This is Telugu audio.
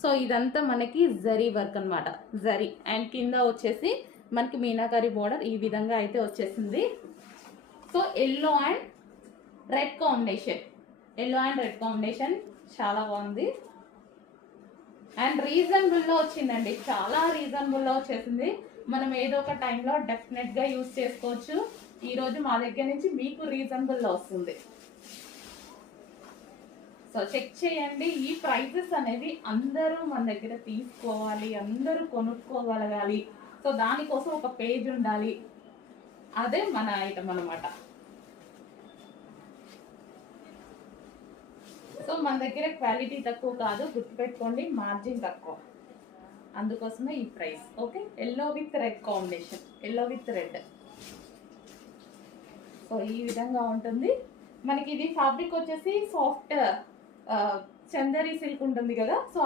సో ఇదంతా మనకి జరీ వర్క్ అన్నమాట, జరీ. అండ్ కింద వచ్చేసి మనకి మీనాకారి బోర్డర్ ఈ విధంగా అయితే వచ్చేసింది. So yellow and red combination, yellow and red combination చాలా బాగుంది. అండ్ రీజనబుల్లో వచ్చిందండి, చాలా రీజనబుల్లో వచ్చేసింది. మనం ఏదో ఒక టైంలో డెఫినెట్గా యూజ్ చేసుకోవచ్చు. ఈరోజు మా దగ్గర నుంచి మీకు రీజనబుల్లో వస్తుంది. సో చెక్ చేయండి. ఈ ప్రైజెస్ అనేవి అందరూ మన దగ్గర తీసుకోవాలి, అందరూ కొనుక్కోగలగాలి. సో దానికోసం ఒక పేజ్ ఉండాలి, అదే మన ఐటమ్ అనమాట. సో మన దగ్గర క్వాలిటీ తక్కువ కాదు, గుర్తుపెట్టుకోండి, మార్జిన్ తక్కువ, అందుకోసమే ఈ price. Okay, yellow with red combination, yellow with red. So ఈ విధంగా ఉంటుంది మనకి. ఇది ఫ్యాబ్రిక్ వచ్చేసి సాఫ్ట్ చందరి సిల్క్ ఉంటుంది కదా, సో